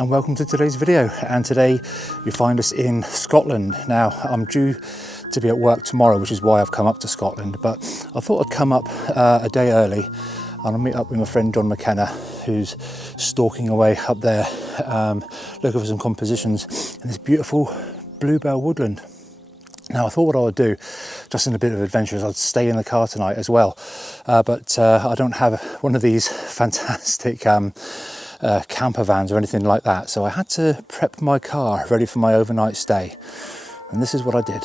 and welcome to today's video. And today you find us in Scotland. Now I'm due to be at work tomorrow, which is why I've come up to Scotland, but I thought I'd come up a day early and I'll meet up with my friend John Mckenna, who's stalking away up there looking for some compositions in this beautiful bluebell woodland. Now I thought what I would do, just in a bit of adventure, is I'd stay in the car tonight as well, but I don't have one of these fantastic camper vans or anything like that, so I had to prep my car ready for my overnight stay, and this is what I did.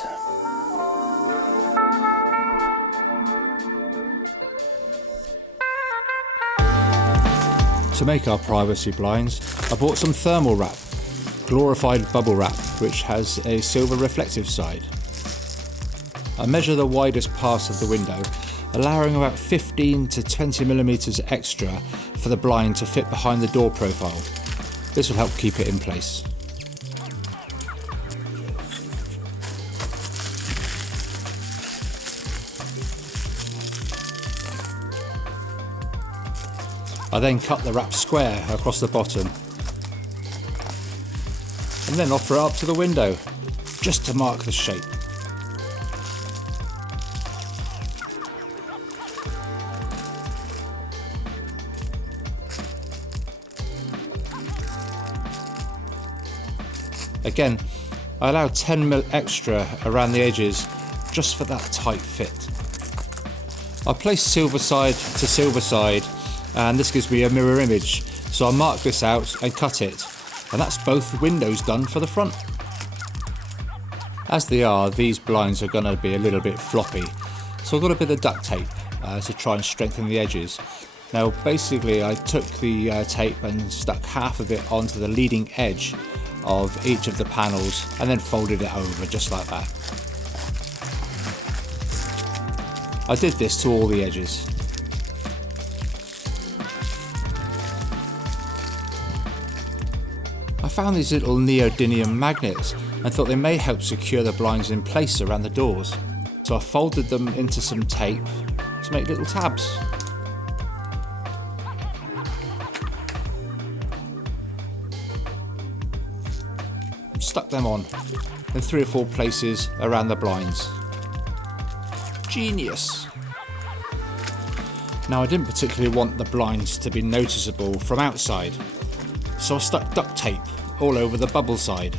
To make our privacy blinds, I bought some thermal wrap, glorified bubble wrap, which has a silver reflective side. I measure the widest part of the window, allowing about 15 to 20 millimeters extra for the blind to fit behind the door profile. This will help keep it in place. I then cut the wrap square across the bottom and then offer it up to the window, just to mark the shape. Again, I allow 10mm extra around the edges just for that tight fit. I place silver side to silver side, and this gives me a mirror image, so I'll mark this out and cut it, and that's both windows done for the front. As they are, these blinds are going to be a little bit floppy, so I've got a bit of duct tape to try and strengthen the edges. Now basically I took the tape and stuck half of it onto the leading edge of each of the panels and then folded it over just like that. I did this to all the edges. I found these little neodymium magnets and thought they may help secure the blinds in place around the doors. So I folded them into some tape to make little tabs. Stuck them on in 3 or 4 places around the blinds. Genius! Now I didn't particularly want the blinds to be noticeable from outside, so I stuck duct tape all over the bubble side,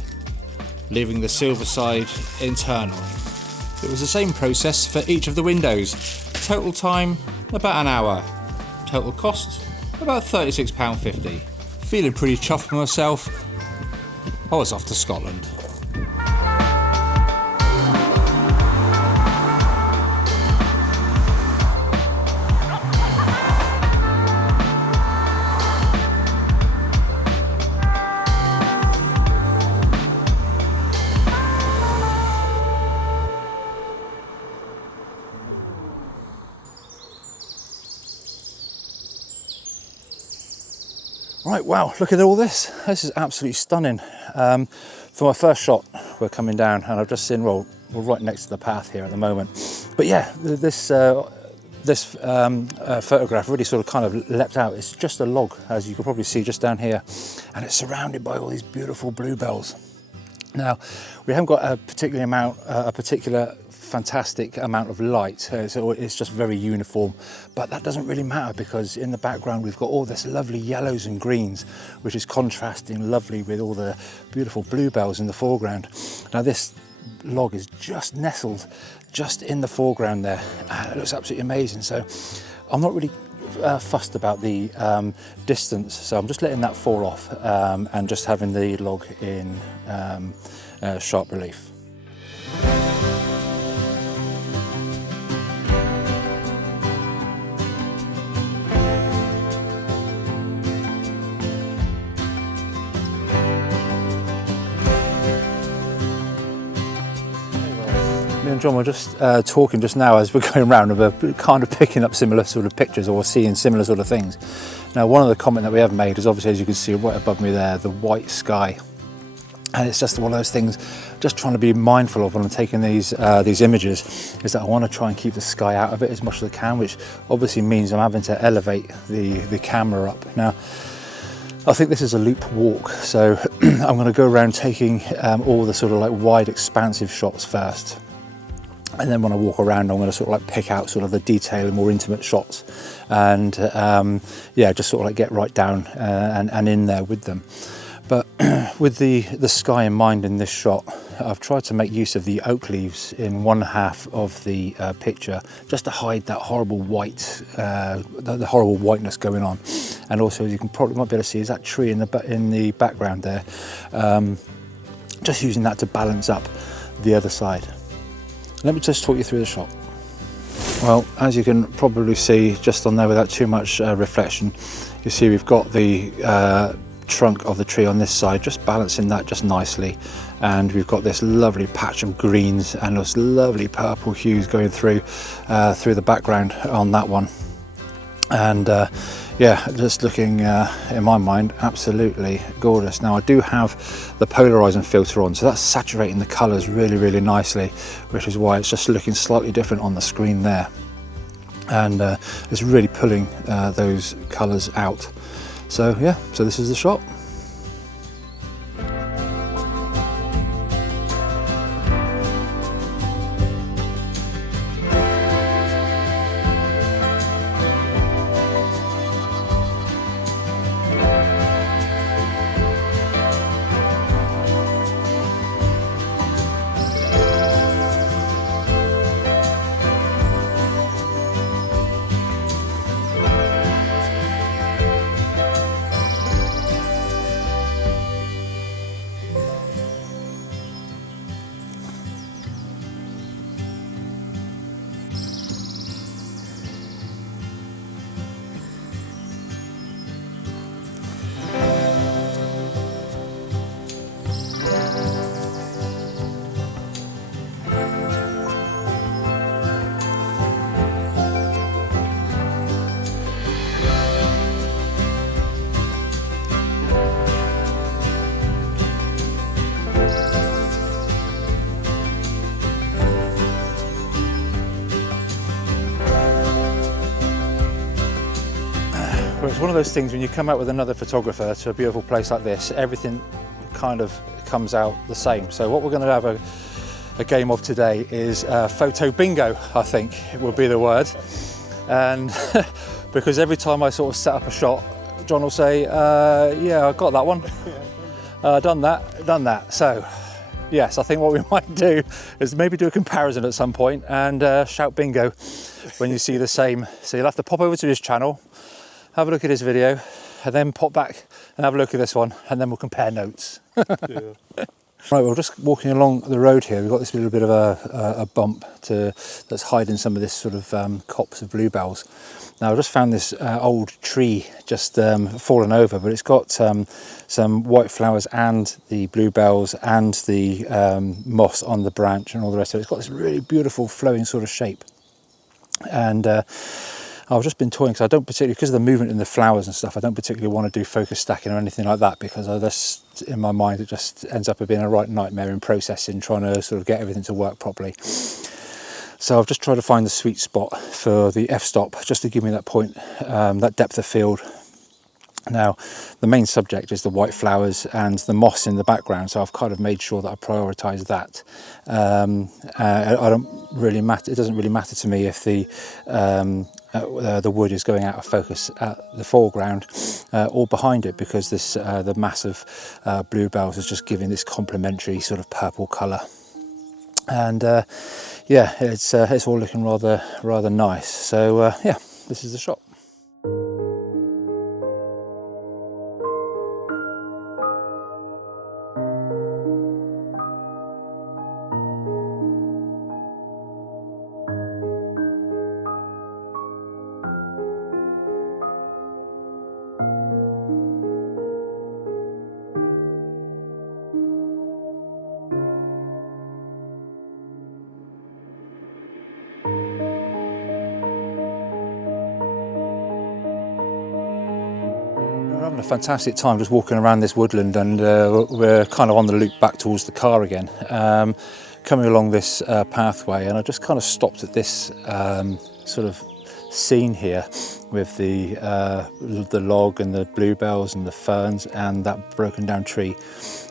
leaving the silver side internal. It was the same process for each of the windows. Total time, about an hour. Total cost, about £36.50. Feeling pretty chuffed with myself. I was off to Scotland. Right, wow, look at all this. This is absolutely stunning. For my first shot, we're coming down and I've just seen, well, we're right next to the path here at the moment. But yeah, this photograph really sort of kind of leapt out. It's just a log, as you can probably see just down here, and it's surrounded by all these beautiful bluebells. Now, we haven't got a particular fantastic amount of light, so it's just very uniform, but that doesn't really matter because in the background we've got all this lovely yellows and greens, which is contrasting lovely with all the beautiful bluebells in the foreground. Now this log is just nestled just in the foreground there, and it looks absolutely amazing. So I'm not really fussed about the distance, so I'm just letting that fall off and just having the log in sharp relief. Me and John were just talking just now as we're going around, and we're kind of picking up similar sort of pictures or seeing similar sort of things. Now, one of the comments that we have made is obviously, as you can see right above me there, the white sky. And it's just one of those things, just trying to be mindful of when I'm taking these images, is that I want to try and keep the sky out of it as much as I can, which obviously means I'm having to elevate the camera up. Now, I think this is a loop walk, so I'm going to go around taking all the sort of like wide expansive shots first, and then when I walk around I'm going to sort of like pick out sort of the detail and more intimate shots, and yeah, just sort of like get right down and in there with them. But with the sky in mind in this shot, I've tried to make use of the oak leaves in one half of the picture, just to hide that horrible white, the horrible whiteness going on. And also, as you can probably might be able to see, is that tree in the background there. Just using that to balance up the other side. Let me just talk you through the shot. Well, as you can probably see, just on there without too much reflection, you see we've got the trunk of the tree on this side, just balancing that just nicely, and we've got this lovely patch of greens and those lovely purple hues going through the background on that one. And yeah, just looking in my mind absolutely gorgeous. Now I do have the polarizing filter on, so that's saturating the colors really nicely, which is why it's just looking slightly different on the screen there, and it's really pulling those colors out. So yeah, so this is the shot. It's one of those things when you come out with another photographer to a beautiful place like this, everything kind of comes out the same. So what we're going to have a game of today is photo bingo, I think it would be the word. And because every time I sort of set up a shot, John will say, yeah, I got that one, done that. So yes, I think what we might do is maybe do a comparison at some point and shout bingo when you see the same. So you'll have to pop over to his channel, have a look at his video, and then pop back and have a look at this one, and then we'll compare notes. Yeah. Right, we're just walking along the road here. We've got this little bit of a bump that's hiding some of this sort of copse of bluebells. Now I've just found this old tree just fallen over, but it's got some white flowers and the bluebells and the moss on the branch and all the rest of it. It's got this really beautiful flowing sort of shape. And I've just been toying, because I don't particularly, because of the movement in the flowers and stuff, I don't particularly want to do focus stacking or anything like that, because I just, in my mind, it just ends up being a right nightmare in processing, trying to sort of get everything to work properly. So I've just tried to find the sweet spot for the f-stop, just to give me that point, that depth of field. Now, the main subject is the white flowers and the moss in the background, so I've kind of made sure that I prioritise that. I don't really matter. It doesn't really matter to me if the wood is going out of focus at the foreground or behind it, because this the massive bluebells is just giving this complementary sort of purple colour. And yeah, it's all looking rather nice. So yeah, this is the shot. We're having a fantastic time just walking around this woodland, and we're kind of on the loop back towards the car again. Coming along this pathway, and I just kind of stopped at this sort of scene here with the log and the bluebells and the ferns and that broken down tree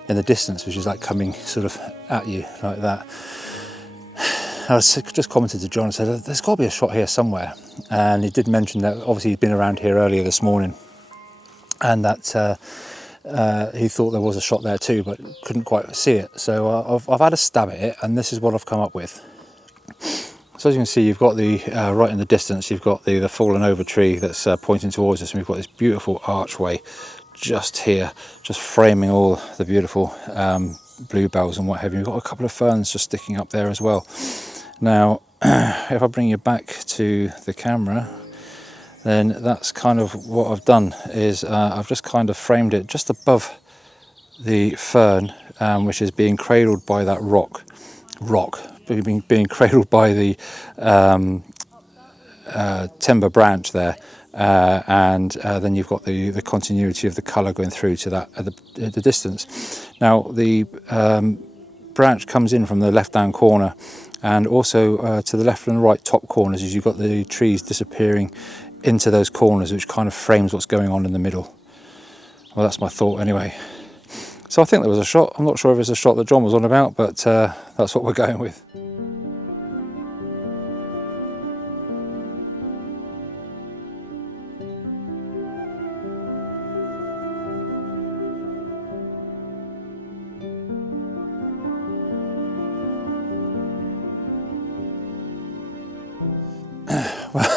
in the distance, which is like coming sort of at you like that. I just commented to John and said, there's got to be a shot here somewhere. And he did mention that obviously he'd been around here earlier this morning and that he thought there was a shot there too, but couldn't quite see it. So I've had a stab at it, and this is what I've come up with. So as you can see, you've got the, right in the distance, you've got the fallen over tree that's pointing towards us, and we've got this beautiful archway just here, just framing all the beautiful bluebells and what have you. We've got a couple of ferns just sticking up there as well. Now, if I bring you back to the camera, then that's kind of what I've done, is I've just kind of framed it just above the fern, which is being cradled by that rock, being cradled by the timber branch there, and then you've got the continuity of the colour going through to that at the distance. Now the branch comes in from the left down corner, and also to the left and right top corners, as you've got the trees disappearing into those corners, which kind of frames what's going on in the middle. Well, that's my thought anyway. So I think there was a shot. I'm not sure if it's a shot that John was on about, but that's what we're going with.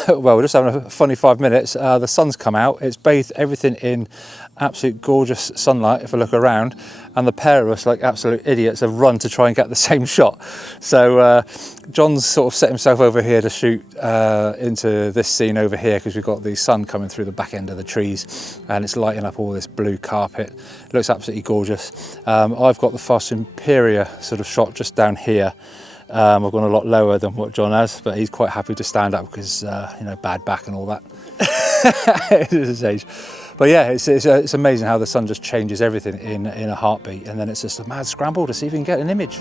Well, we're just having a funny 5 minutes. The sun's come out, it's bathed everything in absolute gorgeous sunlight if I look around, and the pair of us, like absolute idiots, have run to try and get the same shot. So John's sort of set himself over here to shoot into this scene over here, because we've got the sun coming through the back end of the trees and it's lighting up all this blue carpet. It looks absolutely gorgeous. I've got the far superior sort of shot just down here. I've gone a lot lower than what John has, but he's quite happy to stand up because, you know, bad back and all that at his age. But yeah, it's amazing how the sun just changes everything in a heartbeat, and then it's just a mad scramble to see if you can get an image.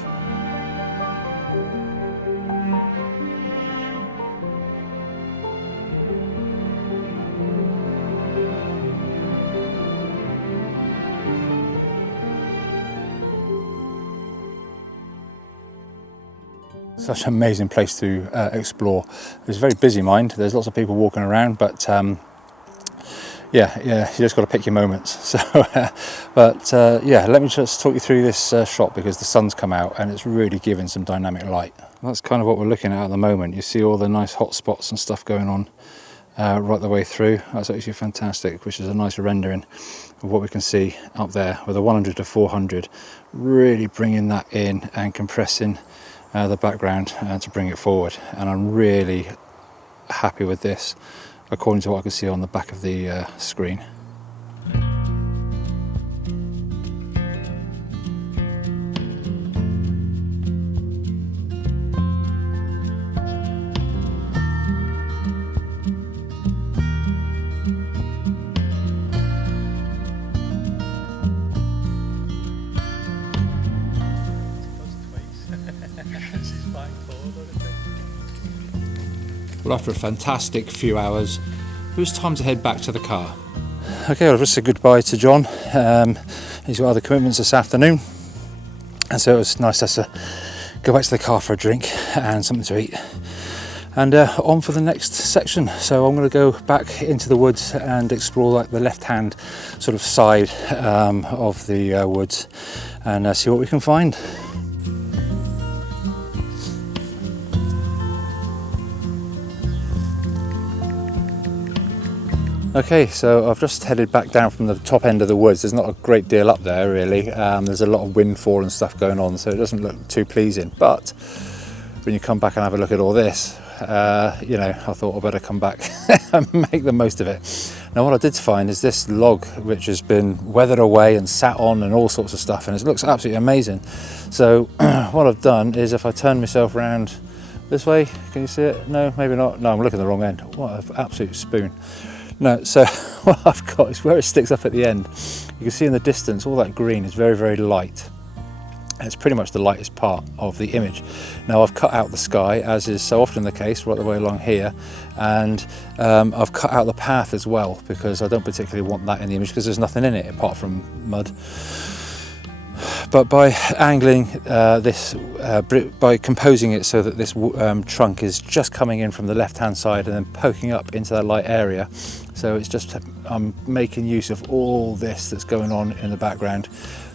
Such an amazing place to explore. It's a very busy mind. There's lots of people walking around, but yeah, you just got to pick your moments. So, yeah, let me just talk you through this shot, because the sun's come out and it's really giving some dynamic light. That's kind of what we're looking at the moment. You see all the nice hot spots and stuff going on right the way through. That's actually fantastic, which is a nice rendering of what we can see up there with a 100 to 400, really bringing that in and compressing the background to bring it forward. And I'm really happy with this, according to what I can see on the back of the screen. Well, after a fantastic few hours, it was time to head back to the car. Okay, well, I've just said goodbye to John. He's got other commitments this afternoon, and so it was nice to go back to the car for a drink and something to eat, and on for the next section. So I'm going to go back into the woods and explore like the left-hand sort of side of the woods and see what we can find. Okay, so I've just headed back down from the top end of the woods. There's not a great deal up there really. There's a lot of windfall and stuff going on, so it doesn't look too pleasing. But when you come back and have a look at all this, you know, I thought I'd better come back and make the most of it. Now what I did find is this log, which has been weathered away and sat on and all sorts of stuff, and it looks absolutely amazing. So what I've done is, if I turn myself around this way, can you see it? No, maybe not. No, I'm looking at the wrong end. What an absolute spoon. No, so what I've got is where it sticks up at the end. You can see in the distance all that green is very, very light. it's pretty much the lightest part of the image. Now I've cut out the sky, as is so often the case right the way along here, and I've cut out the path as well, because I don't particularly want that in the image because there's nothing in it apart from mud. But by angling this, by composing it so that this trunk is just coming in from the left hand side and then poking up into that light area, so it's just, I'm making use of all this that's going on in the background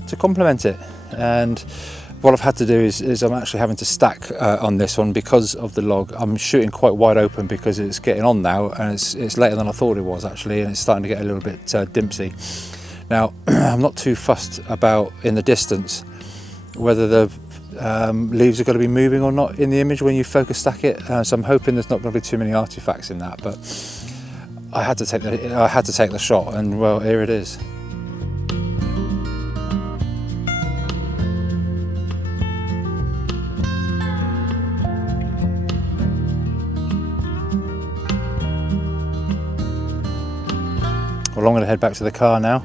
to complement it. And what I've had to do is I'm actually having to stack on this one because of the log. I'm shooting quite wide open because it's getting on now, and it's later than I thought it was actually, and it's starting to get a little bit dimpsy. Now, I'm not too fussed about in the distance whether the leaves are going to be moving or not in the image when you focus stack it, so I'm hoping there's not going to be too many artifacts in that, but I had to take the shot, and well, here it is. Well, I'm going to head back to the car now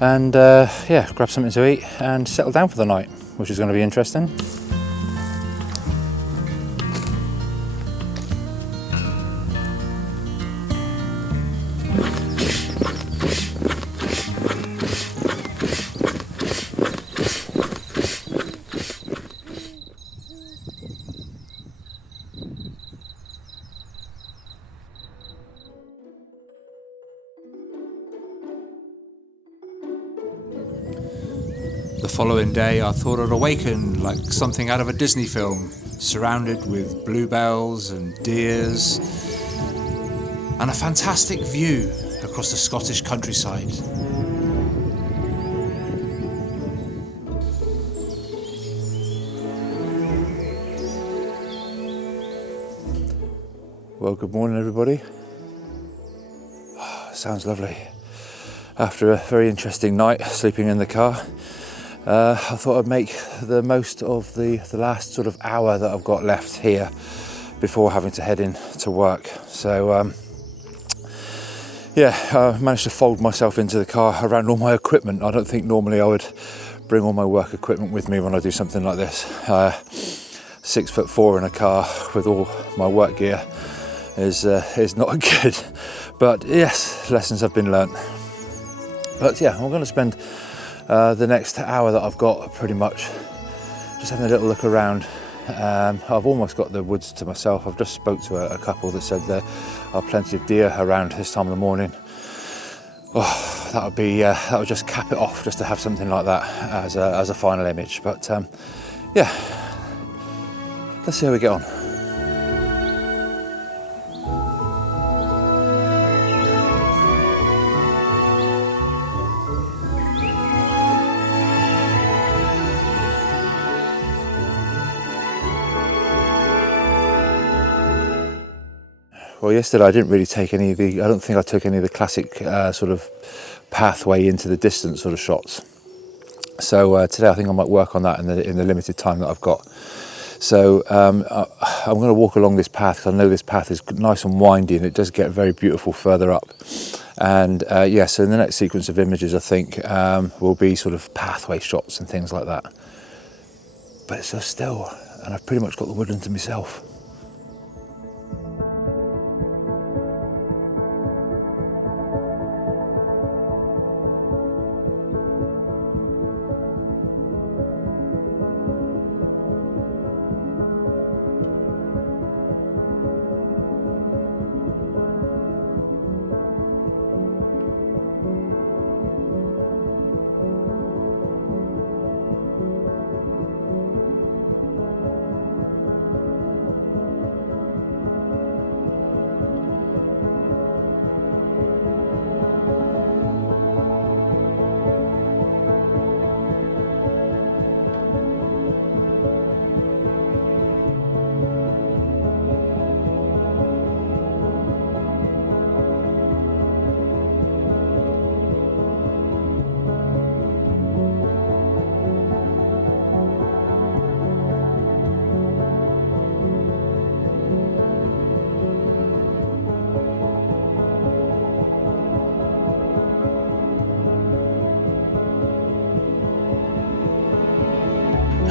and yeah, grab something to eat and settle down for the night, which is going to be interesting. The following day I thought I'd awaken like something out of a Disney film, surrounded with bluebells and deers, and a fantastic view across the Scottish countryside. Well, good morning everybody. Sounds lovely. After a very interesting night sleeping in the car, I thought I'd make the most of the last sort of hour that I've got left here before having to head in to work. So yeah, I managed to fold myself into the car around all my equipment. I don't think normally I would bring all my work equipment with me when I do something like this. 6'4" in a car with all my work gear is not good, but yes, lessons have been learnt. But yeah, I'm going to spend the next hour that I've got pretty much just having a little look around. I've almost got the woods to myself. I've just spoke to a couple that said there are plenty of deer around this time of the morning. Oh, that would just cap it off, just to have something like that as a final image. But yeah, let's see how we get on. Well, yesterday I didn't really take any of I don't think I took any of the classic sort of pathway into the distance sort of shots. So today I think I might work on that in the limited time that I've got. So I'm going to walk along this path because I know this path is nice and windy and it does get very beautiful further up. And yeah, so in the next sequence of images I think will be sort of pathway shots and things like that. But it's so still, and I've pretty much got the woodland to myself.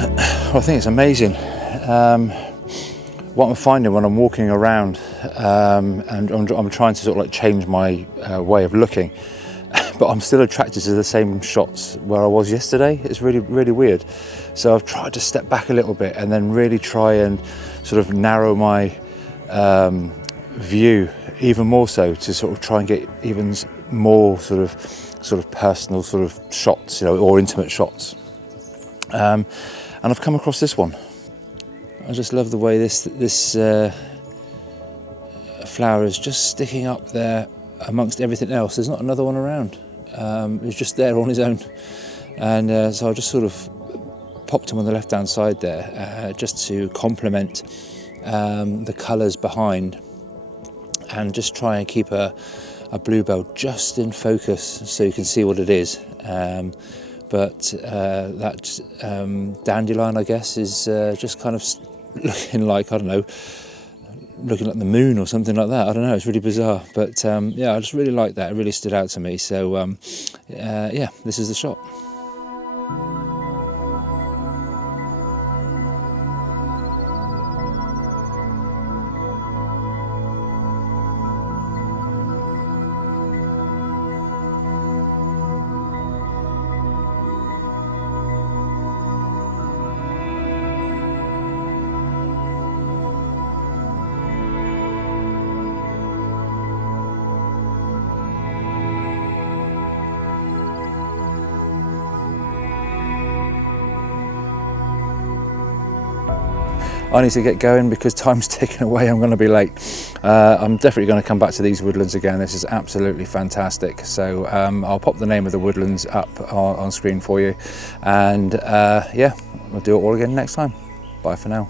I think it's amazing. What I'm finding when I'm walking around and I'm trying to sort of like change my way of looking, but I'm still attracted to the same shots where I was yesterday. It's really, really weird. So I've tried to step back a little bit and then really try and sort of narrow my view even more so, to sort of try and get even more sort of personal sort of shots, you know, or intimate shots. And I've come across this one. I just love the way this flower is just sticking up there amongst everything else. There's not another one around. It's just there on his own. And so I just sort of popped him on the left-hand side there, just to complement the colours behind, and just try and keep a bluebell just in focus so you can see what it is. But that dandelion, I guess, is just kind of looking like, I don't know, looking like the moon or something like that. I don't know, it's really bizarre. But yeah, I just really like that. It really stood out to me. So yeah, this is the shot. I need to get going because time's ticking away. I'm going to be late. I'm definitely going to come back to these woodlands again. This is absolutely fantastic. So I'll pop the name of the woodlands up on screen for you. And yeah, we'll do it all again next time. Bye for now.